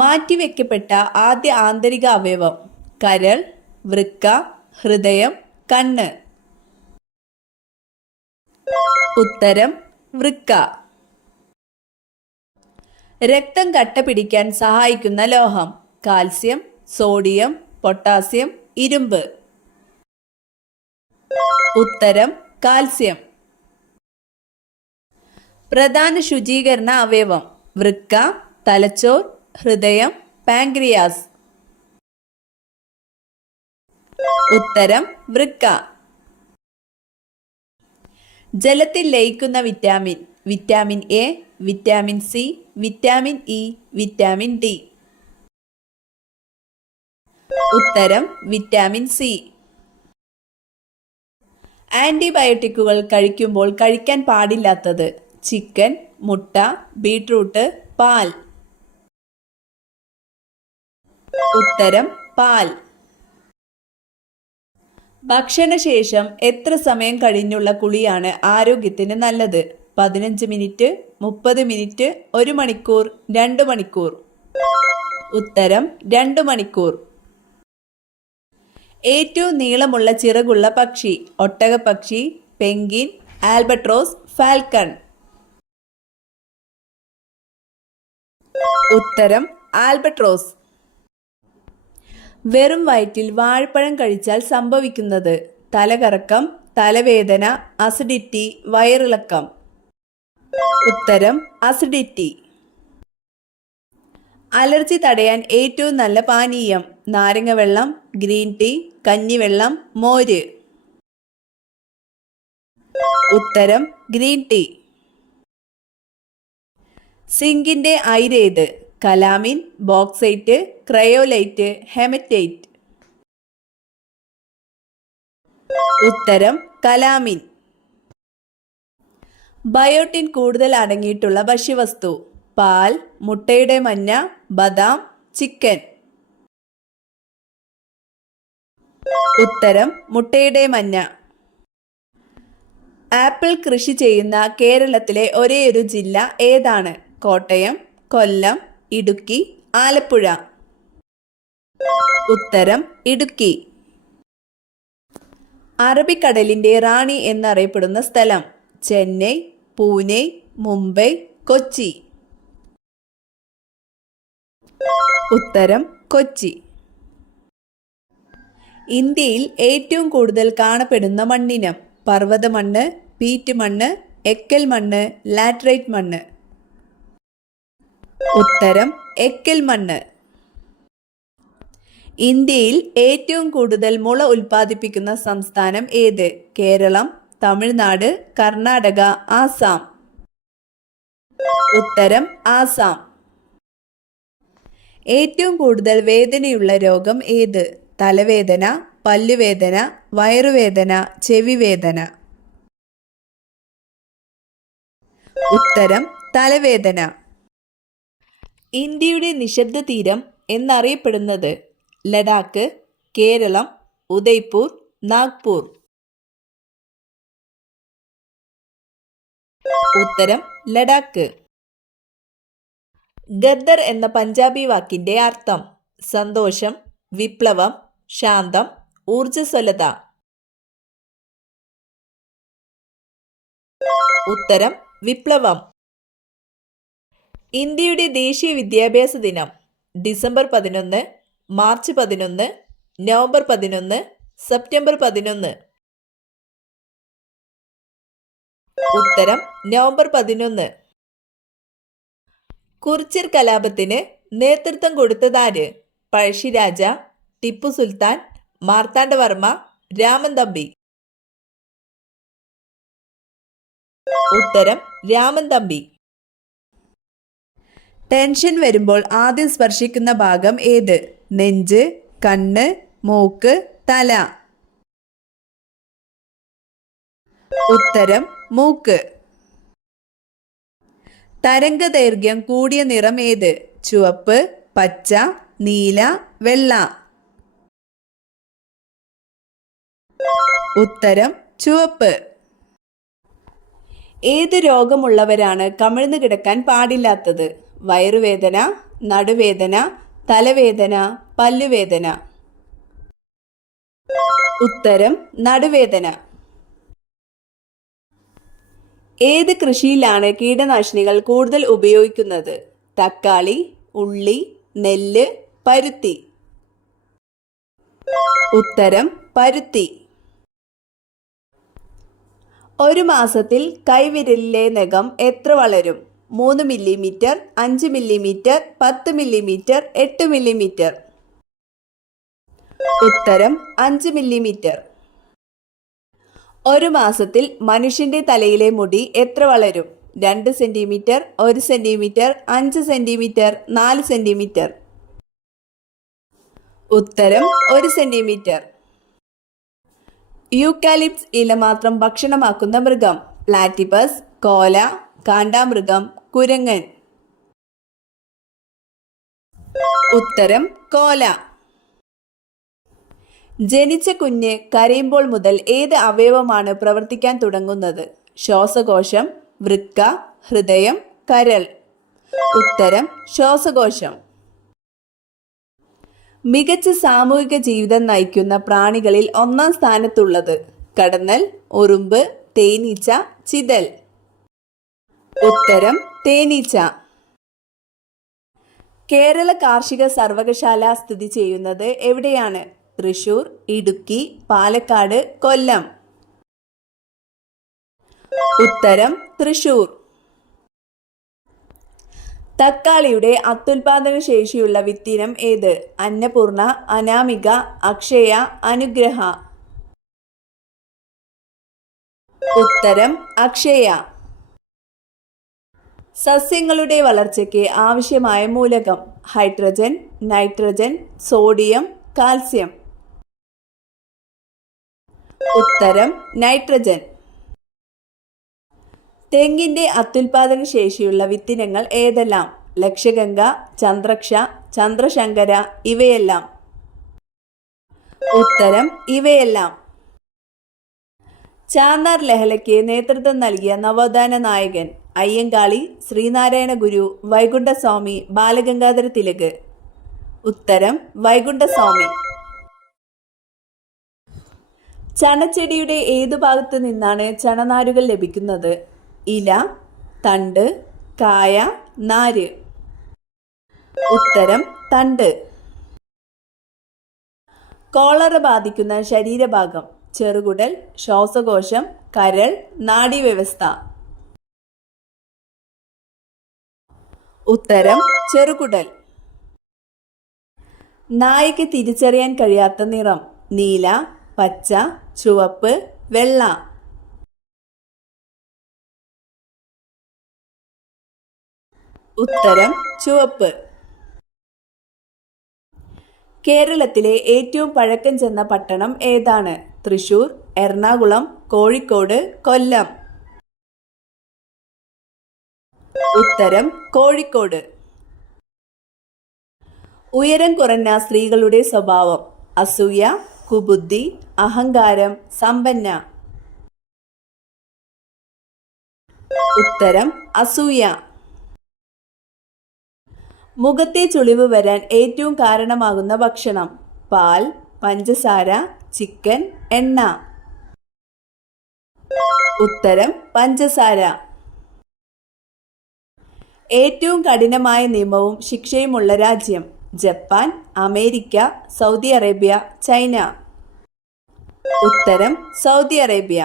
മാറ്റിവെക്കപ്പെട്ട ആദ്യ ആന്തരിക അവയവം കരൾ, വൃക്ക, ഹൃദയം, കണ്ണ്. ഉത്തരം വൃക്ക. രക്തം കട്ട പിടിക്കാൻ സഹായിക്കുന്ന ലോഹം കാൽസ്യം, സോഡിയം, പൊട്ടാസ്യം, ഇരുമ്പ്. ഉത്തരം കാൽസ്യം. പ്രധാന ശുചീകരണ അവയവം വൃക്ക, തലച്ചോർ, ഹൃദയം, പാൻക്രിയാസ്. ഉത്തരം വൃക്ക. ജലത്തിൽ ലയിക്കുന്ന vitamin vitamin A, vitamin C, vitamin E, vitamin D. ഉത്തരം വിറ്റാമിൻ സി. ആന്റിബയോട്ടിക്കുകൾ കഴിക്കുമ്പോൾ കഴിക്കാൻ പാടില്ലാത്തത് ചിക്കൻ, മുട്ട, ബീട്രൂട്ട്, പാൽ. ഉത്തരം പാൽ. ഭക്ഷണശേഷം എത്ര സമയം കഴിഞ്ഞുള്ള കുളിയാണ് ആരോഗ്യത്തിന് നല്ലത്? 15 മിനിറ്റ്, 30 മിനിറ്റ്, 1 മണിക്കൂർ, 2 മണിക്കൂർ. ഉത്തരം 2 മണിക്കൂർ. ഏറ്റവും നീളമുള്ള ചിറകുള്ള പക്ഷി ഒട്ടകപ്പക്ഷി, പെൻഗ്വിൻ, ആൽബട്രോസ്, ഫാൽക്കൺ. ഉത്തരം ആൽബട്രോസ്. വെറും വയറ്റിൽ വാഴപ്പഴം കഴിച്ചാൽ സംഭവിക്കുന്നത് തലകറക്കം, തലവേദന, അസിഡിറ്റി, വയറിളക്കം. ഉത്തരം അസിഡിറ്റി. അലർജി തടയാൻ ഏറ്റവും നല്ല പാനീയം നാരങ്ങവെള്ളം, ഗ്രീൻ ടീ, കഞ്ഞിവെള്ളം, മോര്. ഉത്തരം ഗ്രീൻ ടീ. സിങ്കിന്റെ അയിരേത്? Calamine, bauxite, cryolite, haematite. ഉത്തരം കലാമിൻ. ബയോട്ടിൻ കൂടുതൽ അടങ്ങിയിട്ടുള്ള ഭക്ഷ്യവസ്തു പാൽ, മുട്ടയുടെ മഞ്ഞ, ബദാം, ചിക്കൻ. ഉത്തരം മുട്ടയുടെ മഞ്ഞ. ആപ്പിൾ കൃഷി ചെയ്യുന്ന കേരളത്തിലെ ഒരേയൊരു ജില്ല ഏതാണ്? കോട്ടയം, കൊല്ലം, ഇടുക്കി, ആലപ്പുഴ. ഉത്തരം ഇടുക്കി. അറബിക്കടലിന്റെ റാണി എന്നറിയപ്പെടുന്ന സ്ഥലം ചെന്നൈ, പൂനെ, മുംബൈ, കൊച്ചി. ഉത്തരം കൊച്ചി. ഇന്ത്യയിൽ ഏറ്റവും കൂടുതൽ കാണപ്പെടുന്ന മണ്ണിനം പർവ്വത മണ്ണ്, പീറ്റ് മണ്ണ്, എക്കൽ മണ്ണ്, ലാറ്ററൈറ്റ് മണ്ണ്. ഉത്തരം എക്കൽ മണ്ണ്. ഇന്ത്യയിൽ ഏറ്റവും കൂടുതൽ മുള ഉൽപ്പാദിപ്പിക്കുന്ന സംസ്ഥാനം ഏത്? കേരളം, തമിഴ്നാട്, കർണാടക, ആസാം. ഉത്തരം ആസാം. ഏറ്റവും കൂടുതൽ വേദനയുള്ള രോഗം ഏത്? തലവേദന, പല്ലുവേദന, വയറുവേദന, ചെവിവേദന. ഉത്തരം തലവേദന. ഇന്ത്യയുടെ നിശബ്ദ തീരം എന്നറിയപ്പെടുന്നത് ലഡാക്ക്, കേരളം, ഉദയ്പൂർ, നാഗ്പൂർ. ഉത്തരം ലഡാക്ക്. ഗദ്ദർ എന്ന പഞ്ചാബി വാക്കിന്റെ അർത്ഥം സന്തോഷം, വിപ്ലവം, ശാന്തം, ഊർജ്ജസ്വലത. ഉത്തരം വിപ്ലവം. ഇന്ത്യയുടെ ദേശീയ വിദ്യാഭ്യാസ ദിനം ഡിസംബർ 11, മാർച്ച് 11, നവംബർ 11, സെപ്റ്റംബർ 11. ഉത്തരം നവംബർ 11. കുറിച്യർ കലാപത്തിന് നേതൃത്വം കൊടുത്തതാര്? പഴശ്ശിരാജ, ടിപ്പു സുൽത്താൻ, മാർത്താണ്ഡവർമ്മ, രാമൻ തമ്പി. ഉത്തരം രാമൻ തമ്പി. ടെൻഷൻ വരുമ്പോൾ ആദ്യം സ്പർശിക്കുന്ന ഭാഗം ഏത്? നെഞ്ച്, കണ്ണ്, മൂക്ക്, തല. ഉത്തരം മൂക്ക്. തരംഗദൈർഘ്യം കൂടിയ നിറം ഏത്? ചുവപ്പ്, പച്ച, നീല, വെള്ള. ഉത്തരം ചുവപ്പ്. ഏത് രോഗമുള്ളവരാണ് കമിഴ്ന്നു കിടക്കാൻ പാടില്ലാത്തത്? വയറുവേദന, നടുവേദന, തലവേദന, പല്ലുവേദന? ഉത്തരം നടുവേദന. ഏത് കൃഷിയിലാണ് കീടനാശിനികൾ കൂടുതൽ ഉപയോഗിക്കുന്നത്? തക്കാളി, ഉള്ളി, നെല്ല്, പരുത്തി? ഉത്തരം പരുത്തി. ഒരു മാസത്തിൽ കൈവിരലിലെ നഖം എത്ര വളരും? 3 മില്ലിമീറ്റർ, 5 മില്ലിമീറ്റർ, 10 മില്ലിമീറ്റർ, 8 മില്ലിമീറ്റർ? ഉത്തരം 5 മില്ലിമീറ്റർ. ഒരു മാസത്തിൽ മനുഷ്യന്റെ തലയിലെ മുടി എത്ര വളരും? 2 സെന്റിമീറ്റർ, 1 സെന്റിമീറ്റർ, 5 സെന്റിമീറ്റർ, 4 സെന്റിമീറ്റർ? ഉത്തരം 1 സെന്റിമീറ്റർ. യൂക്കാലിപ്സ് ഇല മാത്രം ഭക്ഷണമാക്കുന്ന മൃഗം? പ്ലാറ്റിപ്പസ്, കോല, കാണ്ടാമൃഗം, കുരങ്ങൻ? ഉത്തരം കോല. ജനിച്ച കുഞ്ഞ് കരയുമ്പോൾ മുതൽ ഏത് അവയവമാണ് പ്രവർത്തിക്കാൻ തുടങ്ങുന്നത്? ശ്വാസകോശം, വൃക്ക, ഹൃദയം, കരൾ? ഉത്തരം ശ്വാസകോശം. മികച്ച സാമൂഹിക ജീവിതം നയിക്കുന്ന പ്രാണികളിൽ 1-ാം സ്ഥാനത്തുള്ളത്? കടന്നൽ, ഉറുമ്പ്, തേനീച്ച, ചിതൽ? ഉത്തരം തേനീച്ച. കേരള കാർഷിക സർവകലാശാല സ്ഥിതി ചെയ്യുന്നത് എവിടെയാണ്? തൃശൂർ, ഇടുക്കി, പാലക്കാട്, കൊല്ലം? ഉത്തരം തൃശൂർ. തക്കാളിയുടെ അത്യുൽപാദന ശേഷിയുള്ള വിത്തിനം ഏത്? അന്നപൂർണ, അനാമിക, അക്ഷയ, അനുഗ്രഹ? ഉത്തരം അക്ഷയ. സസ്യങ്ങളുടെ വളർച്ചയ്ക്ക് ആവശ്യമായ മൂലകം? Hydrogen, nitrogen, sodium, calcium? ഉത്തരം നൈട്രജൻ. തെങ്ങിന്റെ അത്യുൽപാദന ശേഷിയുള്ള വിത്തിനങ്ങൾ ഏതെല്ലാം? ലക്ഷഗംഗ, ചന്ദ്രക്ഷ, ചന്ദ്രശങ്കര, ഇവയെല്ലാം? ഉത്തരം ഇവയെല്ലാം. ചാന്നാർ ലഹളയ്ക്ക് നേതൃത്വം നൽകിയ നവോത്ഥാന നായകൻ? അയ്യങ്കാളി, ശ്രീനാരായണ ഗുരു, വൈകുണ്ഠസ്വാമി, ബാലഗംഗാധര തിലക്? ഉത്തരം വൈകുണ്ഠസ്വാമി. ചണച്ചെടിയുടെ ഏതു ഭാഗത്ത് നിന്നാണ് ചണനാരുകൾ ലഭിക്കുന്നത്? ഇല, തണ്ട്, കായ, നാര്? ഉത്തരം തണ്ട്. കോളറ ബാധിക്കുന്ന ശരീരഭാഗം? ചെറുകുടൽ, ശ്വാസകോശം, കരൾ, നാഡീവ്യവസ്ഥ? ഉത്തരം ചെറുകുടൽ. നായയ്ക്ക് തിരിച്ചറിയാൻ കഴിയാത്ത നിറം? നീല, പച്ച, ചുവപ്പ്, വെള്ള? ഉത്തരം ചുവപ്പ്. കേരളത്തിലെ ഏറ്റവും പഴക്കം ചെന്ന പട്ടണം ഏതാണ്? തൃശൂർ, എറണാകുളം, കോഴിക്കോട്, കൊല്ലം? ഉത്തരം കോഴിക്കോട്. ഉയരം കുറഞ്ഞ സ്ത്രീകളുടെ സ്വഭാവം? അസൂയ, കുബുദ്ധി, അഹങ്കാരം, സമ്പന്ന? ഉത്തരം അസൂയ. മുഖത്തെ ചുളിവ് വരാൻ ഏറ്റവും കാരണമാകുന്ന ഭക്ഷണം? പാൽ, പഞ്ചസാര, ചിക്കൻ, എണ്ണ? ഉത്തരം പഞ്ചസാര. ഏറ്റവും കഠിനമായ നിയമവും ശിക്ഷയുമുള്ള രാജ്യം? Japan, America, Saudi Arabia, China? ഉത്തരം സൗദി അറേബ്യ.